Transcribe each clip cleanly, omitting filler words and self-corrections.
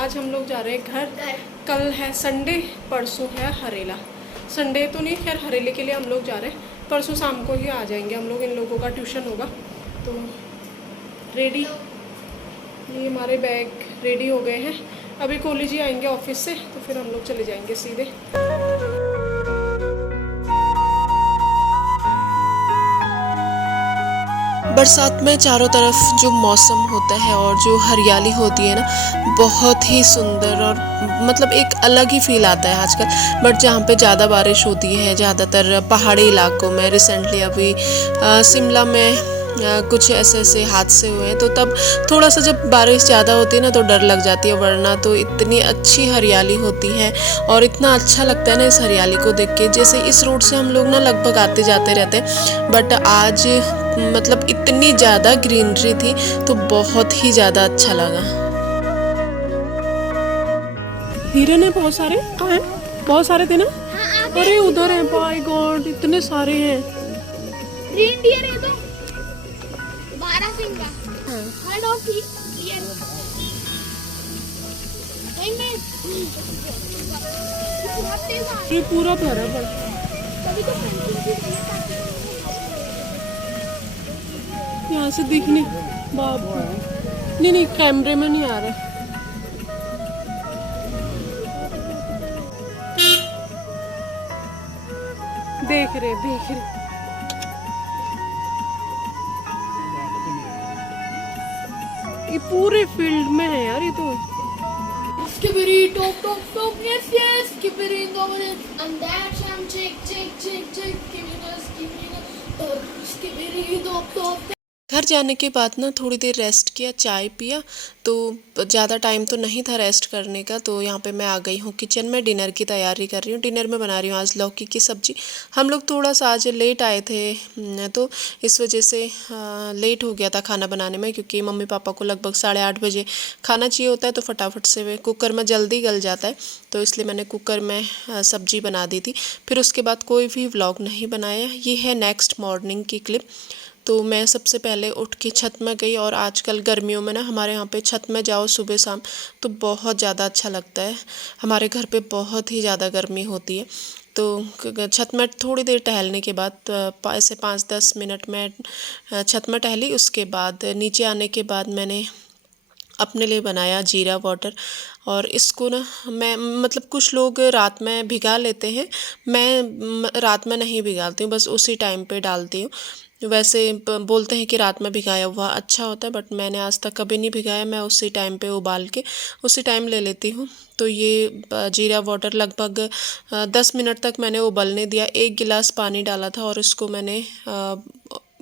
आज हम लोग जा रहे हैं घर। कल है संडे, परसों है हरेला। संडे तो नहीं, खैर हरेले के लिए हम लोग जा रहे हैं। परसों शाम को ही आ जाएंगे हम लोग, इन लोगों का ट्यूशन होगा। तो रेडी, ये हमारे बैग रेडी हो गए हैं। अभी कॉलेज ही आएंगे ऑफिस से, तो फिर हम लोग चले जाएंगे सीधे। बरसात में चारों तरफ जो मौसम होता है और जो हरियाली होती है ना, बहुत ही सुंदर और मतलब एक अलग ही फील आता है आजकल। बट जहाँ पे ज़्यादा बारिश होती है, ज़्यादातर पहाड़ी इलाकों में, रिसेंटली अभी शिमला में कुछ ऐसे हादसे हुए हैं, तो तब थोड़ा सा जब बारिश ज़्यादा होती है ना तो डर लग जाती है। वरना तो इतनी अच्छी हरियाली होती है और इतना अच्छा लगता है ना इस हरियाली को देख के। जैसे इस रोड से हम लोग ना लगभग आते जाते रहते हैं, बट आज मतलब इतनी ज़्यादा ग्रीनरी थी तो बहुत ही ज़्यादा अच्छा लगा। हिरन है बहुत सारे। कहाँ है? बहुत सारे थे ना। अरे उधर है, बाय गॉड इतने सारे हैं। रेनडियर है तो 12 सिंह का। हर्ड ऑफ ईयर ये पूरा भरा भरा। तभी तो यहाँ से दिखने बाप, नहीं कैमरे में नहीं आ रहा। देख रहे ये पूरे फील्ड में है यार ये तो। Skibidi top, yes, skibidi dominant, and that's I'm chick, skibidi top. घर जाने के बाद ना थोड़ी देर रेस्ट किया, चाय पिया, तो ज़्यादा टाइम तो नहीं था रेस्ट करने का। तो यहाँ पे मैं आ गई हूँ किचन में, डिनर की तैयारी कर रही हूँ। डिनर में बना रही हूँ आज लौकी की सब्ज़ी। हम लोग थोड़ा सा आज लेट आए थे, तो इस वजह से लेट हो गया था खाना बनाने में, क्योंकि मम्मी पापा को लगभग 8:30 बजे खाना चाहिए होता है। तो फटाफट से कुकर में जल्दी गल जाता है, तो इसलिए मैंने कुकर में सब्ज़ी बना दी थी। फिर उसके बाद कोई भी व्लॉग नहीं बनाया। ये है नेक्स्ट मॉर्निंग की क्लिप। तो मैं सबसे पहले उठ के छत में गई, और आजकल गर्मियों में ना हमारे यहाँ पे छत में जाओ सुबह शाम तो बहुत ज़्यादा अच्छा लगता है। हमारे घर पे बहुत ही ज़्यादा गर्मी होती है, तो छत में थोड़ी देर टहलने के बाद ऐसे 5-10 मिनट में छत में टहली। उसके बाद नीचे आने के बाद मैंने अपने लिए बनाया जीरा वाटर। और इसको ना मैं मतलब कुछ लोग रात में भिगा लेते हैं, मैं रात में नहीं भिगाती हूँ, बस उसी टाइम पे डालती हूँ। वैसे बोलते हैं कि रात में भिगाया हुआ अच्छा होता है, बट मैंने आज तक कभी नहीं भिगाया। मैं उसी टाइम पे उबाल के उसी टाइम ले लेती हूँ। तो ये जीरा वाटर लगभग 10 मिनट तक मैंने उबलने दिया। 1 गिलास पानी डाला था, और इसको मैंने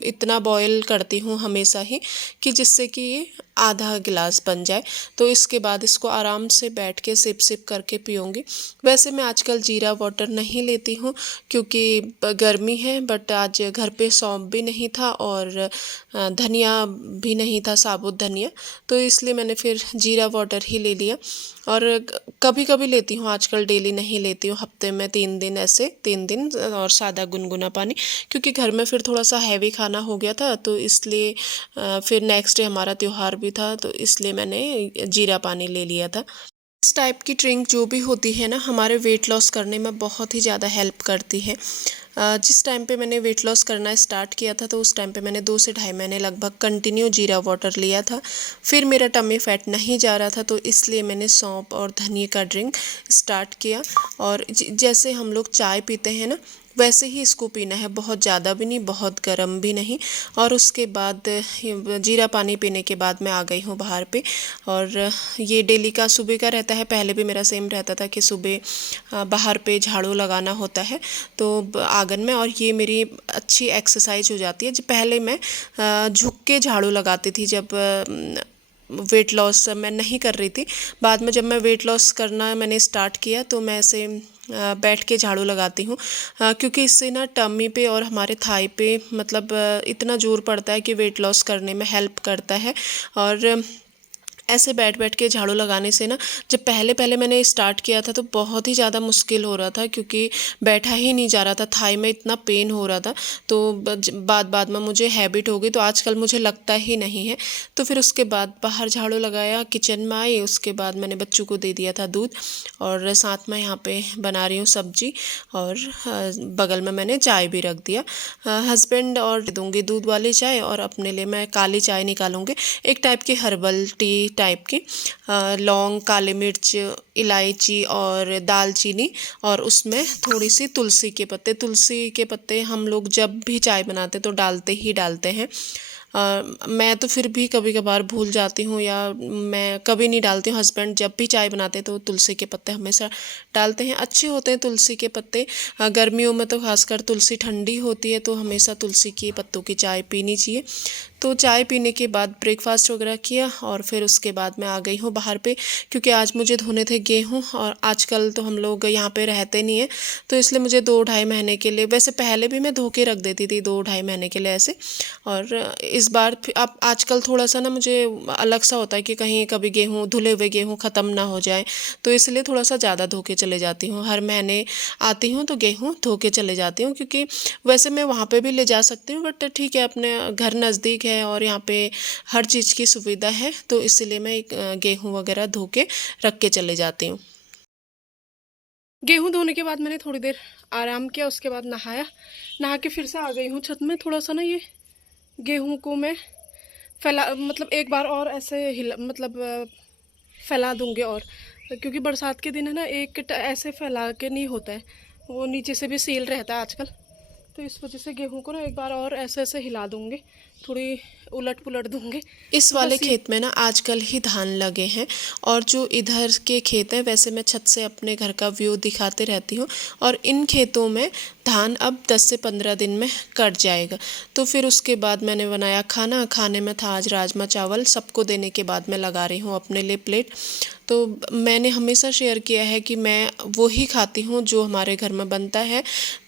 इतना बॉईल करती हूँ हमेशा ही कि जिससे कि ये आधा गिलास बन जाए। तो इसके बाद इसको आराम से बैठ के सिप करके पीऊँगी। वैसे मैं आजकल जीरा वाटर नहीं लेती हूँ क्योंकि गर्मी है, बट आज घर पे सौंफ भी नहीं था और धनिया भी नहीं था, साबुत धनिया, तो इसलिए मैंने फिर जीरा वाटर ही ले लिया। और कभी कभी लेती हूँ, आजकल डेली नहीं लेती हूँ, हफ्ते में 3 दिन, ऐसे 3 दिन, और सादा गुनगुना पानी, क्योंकि घर में फिर थोड़ा सा हैवी खाना हो गया था। तो इसलिए फिर नेक्स्ट डे हमारा त्यौहार भी था, तो इसलिए मैंने जीरा पानी ले लिया था। इस टाइप की ड्रिंक जो भी होती है ना, हमारे वेट लॉस करने में बहुत ही ज़्यादा हेल्प करती है। जिस टाइम पे मैंने वेट लॉस करना स्टार्ट किया था, तो उस टाइम पे मैंने 2 से ढाई महीने लगभग कंटिन्यू जीरा वाटर लिया था। फिर मेरा टमी फैट नहीं जा रहा था, तो इसलिए मैंने सौंफ और धनिया का ड्रिंक स्टार्ट किया। और जैसे हम लोग चाय पीते हैं ना, वैसे ही इसको पीना है, बहुत ज़्यादा भी नहीं, बहुत गर्म भी नहीं। और उसके बाद जीरा पानी पीने के बाद मैं आ गई हूँ बाहर पे। और ये डेली का सुबह का रहता है, पहले भी मेरा सेम रहता था कि सुबह बाहर पे झाड़ू लगाना होता है तो आंगन में, और ये मेरी अच्छी एक्सरसाइज हो जाती है। जो पहले मैं झुक के झाड़ू लगाती थी जब वेट लॉस मैं नहीं कर रही थी। बाद में जब मैं वेट लॉस करना मैंने स्टार्ट किया, तो मैं ऐसे बैठ के झाड़ू लगाती हूँ, क्योंकि इससे ना टमी पे और हमारे थाई पे मतलब इतना जोर पड़ता है कि वेट लॉस करने में हेल्प करता है। और ऐसे बैठ बैठ के झाड़ू लगाने से ना, जब पहले पहले मैंने स्टार्ट किया था तो बहुत ही ज़्यादा मुश्किल हो रहा था, क्योंकि बैठा ही नहीं जा रहा था, थाई में इतना पेन हो रहा था। तो बाद बाद में मुझे हैबिट हो गई, तो आजकल मुझे लगता ही नहीं है। तो फिर उसके बाद बाहर झाड़ू लगाया, किचन में आई, उसके बाद मैंने बच्चों को दे दिया था दूध, और साथ में यहाँ पे बना रही हूँ सब्जी, और बगल में मैंने चाय भी रख दिया। हस्बैंड और दूंगी दूध वाली चाय, और अपने लिए मैं काली चाय निकालूंगी, एक टाइप की हर्बल टी टाइप की। लौंग, काली मिर्च, इलायची और दालचीनी, और उसमें थोड़ी सी तुलसी के पत्ते। तुलसी के पत्ते हम लोग जब भी चाय बनाते तो डालते ही डालते हैं। मैं तो फिर भी कभी कभार भूल जाती हूँ, या मैं कभी नहीं डालती हूँ। हस्बैंड जब भी चाय बनाते तो तुलसी के पत्ते हमेशा डालते हैं, अच्छे होते हैं तुलसी के पत्ते। गर्मियों में तो खासकर तुलसी ठंडी होती है, तो हमेशा तुलसी के पत्तों की चाय पीनी चाहिए। तो चाय पीने के बाद ब्रेकफास्ट वगैरह किया, और फिर उसके बाद मैं आ गई हूँ बाहर पे, क्योंकि आज मुझे धोने थे गेहूँ। और आजकल तो हम लोग यहाँ पे रहते नहीं हैं, तो इसलिए मुझे 2-2.5 महीने के लिए, वैसे पहले भी मैं धो के रख देती थी 2-2.5 महीने के लिए ऐसे। और इस बार अब आजकल थोड़ा सा ना मुझे अलग सा होता है कि कहीं कभी गेहूँ, धुले हुए गेहूँ ख़त्म ना हो जाए, तो इसलिए थोड़ा सा ज़्यादा धो के चले जाती हूँ। हर महीने आती हूँ तो गेहूँ धो के चले जाती हूँ, क्योंकि वैसे मैं वहाँ पे भी ले जा सकती हूँ, बट ठीक है, अपने घर नज़दीक है और यहाँ पे हर चीज़ की सुविधा है, तो इसलिए मैं गेहूँ वगैरह धो के रख के चले जाती हूँ। गेहूँ धोने के बाद मैंने थोड़ी देर आराम किया, उसके बाद नहाया, नहा के फिर से आ गई हूँ छत में। थोड़ा सा ना ये गेहूँ को मैं मतलब एक बार और ऐसे फैला दूंगी, और क्योंकि बरसात के दिन है ना, ऐसे फैला के नहीं होता है, वो नीचे से भी सील रहता है आजकल, तो इस वजह से गेहूं को ना एक बार और ऐसे ऐसे हिला दूंगी, थोड़ी उलट पुलट दूंगी। इस वाले खेत में ना आजकल ही धान लगे हैं, और जो इधर के खेत हैं, वैसे मैं छत से अपने घर का व्यू दिखाते रहती हूँ, और इन खेतों में धान अब 10 से 15 दिन में कट जाएगा। तो फिर उसके बाद मैंने बनाया खाना। खाने में था आज राजमा चावल। सबको देने के बाद मैं लगा रही हूँ अपने लिए प्लेट। तो मैंने हमेशा शेयर किया है कि मैं वो ही खाती हूँ जो हमारे घर में बनता है,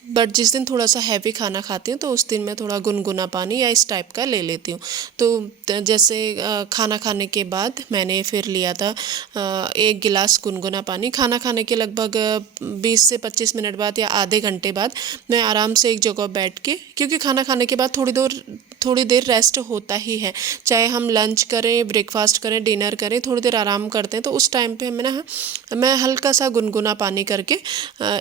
बट जिस दिन थोड़ा सा हैवी खाना खाती हूँ तो उस दिन मैं थोड़ा गुनगुना पानी या इस टाइप का ले लेती हूँ। तो जैसे खाना खाने के बाद मैंने फिर लिया था 1 गिलास गुनगुना पानी। खाना खाने के लगभग 20 से 25 मिनट बाद या आधे घंटे बाद मैं आराम से एक जगह बैठ के, क्योंकि खाना खाने के बाद थोड़ी देर रेस्ट होता ही है, चाहे हम लंच करें, ब्रेकफास्ट करें, डिनर करें, थोड़ी देर आराम करते हैं, तो उस टाइम पे मैं हल्का सा गुनगुना पानी करके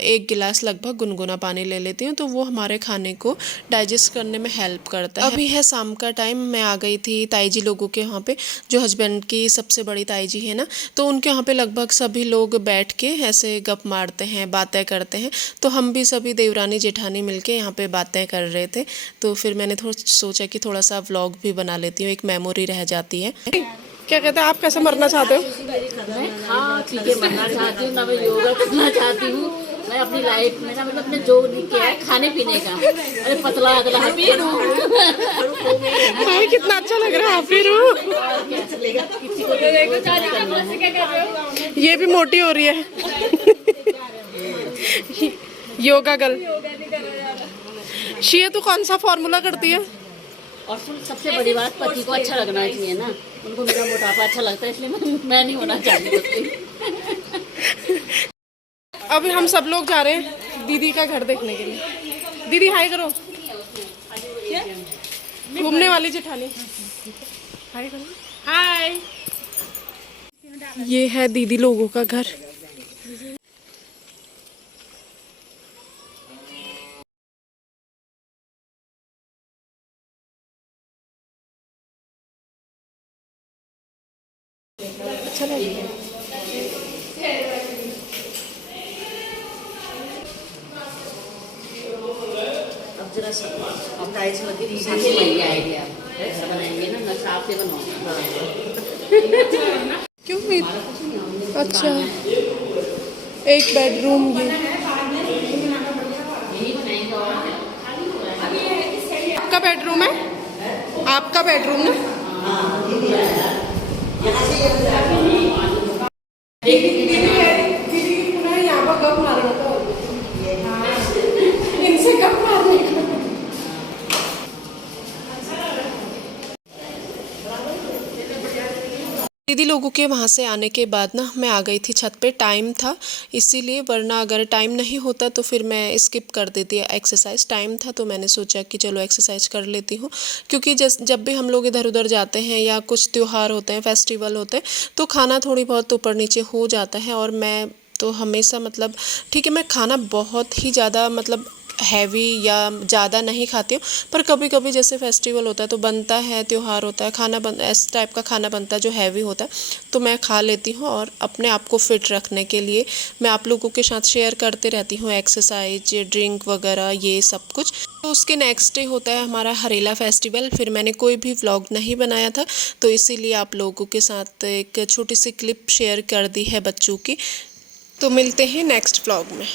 1 गिलास लगभग गुनगुना पानी ले लेती हूँ, तो वो हमारे खाने को डाइजेस्ट करने में हेल्प करता है। अभी है शाम का टाइम, मैं आ गई थी ताई जी लोगों के यहाँ पे, जो हस्बैंड की सबसे बड़ी ताई जी है ना, तो उनके यहाँ पे लगभग सभी लोग बैठ के ऐसे गप मारते हैं, बातें करते हैं, तो हम भी सभी देवरानी जेठानी मिलके यहाँ पे बातें कर रहे थे। तो फिर मैंने सोचा कि थोड़ा सा व्लॉग भी बना लेती हूँ, एक मेमोरी रह जाती है। क्या कहते हैं, आप कैसे मरना चाहते हो? हाँ ठीक है, मरना चाहती हूँ ना, मैं योगा करना चाहती हूँ। मैं अपनी लाइफ में ना, मतलब अपने जो नहीं किया है खाने पीने का, अरे पतला अगला फिर हमें कितना अच्छा लग रहा है फिर। किसी को ये भी मोटी हो रही है। योगा गर्ल शिया, तू कौन सा फॉर्मूला करती है? और सबसे बड़ी बात, पति को अच्छा लगना चाहिए ना, उनको मेरा मोटापा अच्छा लगता है, इसलिए मैं नहीं होना चाहती। अभी हम सब लोग जा रहे हैं दीदी का घर देखने के लिए। दीदी हाय करो, घूमने वाली जेठानी हाय करो। हाय, ये है दीदी लोगों का घर। अच्छा लगेगा। अब जरा अब टाइल्स लगी थी, सामने लगी आइडिया ऐसा बनाएंगे ना, मैं साफ से बनवाऊंगा। क्यों? अच्छा, एक बेडरूम, ये यही बनाएंगे। और आपका बेडरूम है? आपका बेडरूम ना? इनसे कब मारने का? दीदी लोगों के वहाँ से आने के बाद ना मैं आ गई थी छत पे, टाइम था इसीलिए, वरना अगर टाइम नहीं होता तो फिर मैं स्किप कर देती एक्सरसाइज। टाइम था तो मैंने सोचा कि चलो एक्सरसाइज कर लेती हूँ, क्योंकि जब भी हम लोग इधर उधर जाते हैं या कुछ त्यौहार होते हैं, फेस्टिवल होते हैं, तो खाना थोड़ी बहुत ऊपर नीचे हो जाता है। और मैं तो हमेशा मतलब, ठीक है मैं खाना बहुत ही ज़्यादा मतलब हैवी या ज़्यादा नहीं खाती हूँ, पर कभी कभी जैसे फेस्टिवल होता है तो बनता है, त्यौहार होता है, खाना बन इस टाइप का खाना बनता है जो हैवी होता है, तो मैं खा लेती हूँ। और अपने आप को फिट रखने के लिए मैं आप लोगों के साथ शेयर करते रहती हूँ एक्सरसाइज, ड्रिंक वगैरह ये सब कुछ। तो उसके नेक्स्ट डे होता है हमारा हरेला फेस्टिवल। फिर मैंने कोई भी व्लॉग नहीं बनाया था, तो इसीलिए आप लोगों के साथ एक छोटी सी क्लिप शेयर कर दी है बच्चों की। तो मिलते हैं नेक्स्ट व्लॉग में।